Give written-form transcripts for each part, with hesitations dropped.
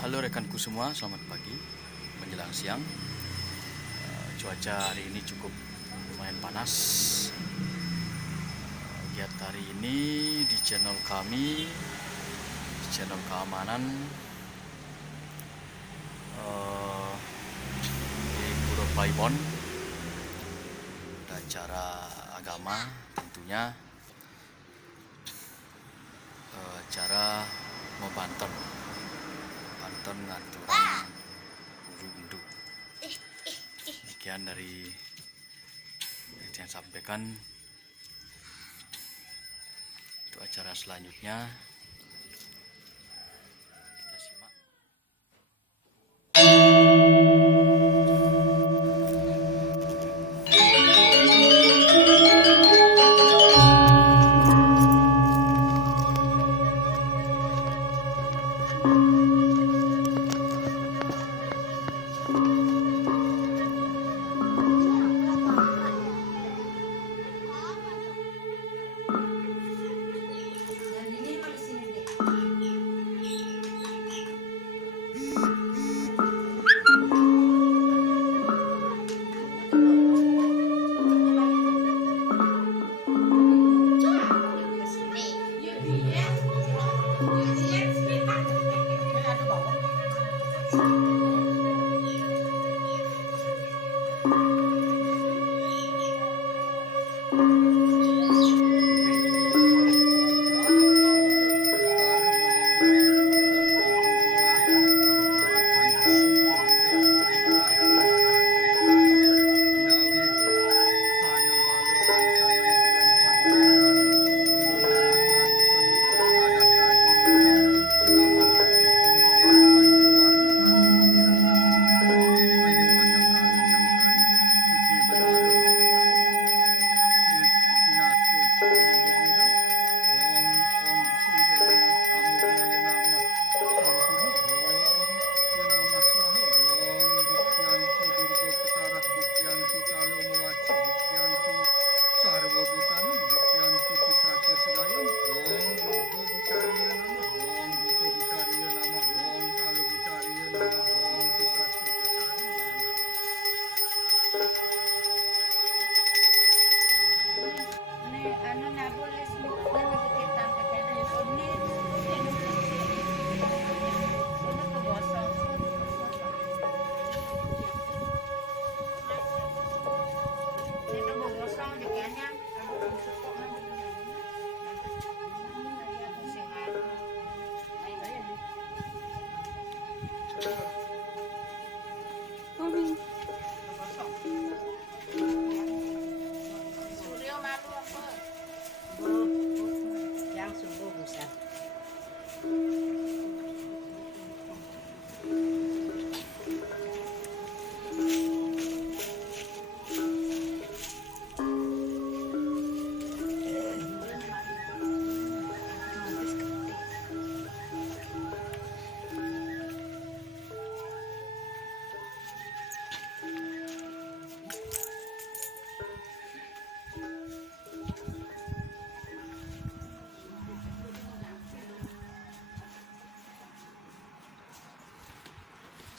Halo rekanku semua, selamat pagi menjelang siang. Cuaca hari ini cukup lumayan panas. Giat hari ini di channel kami, di channel keamanan di Puro Paibon, ada acara agama tentunya, acara membanten ngaturan undu. Demikian dari yang saya sampaikan. Untuk acara selanjutnya kita simak.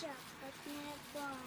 Cepatnya bang.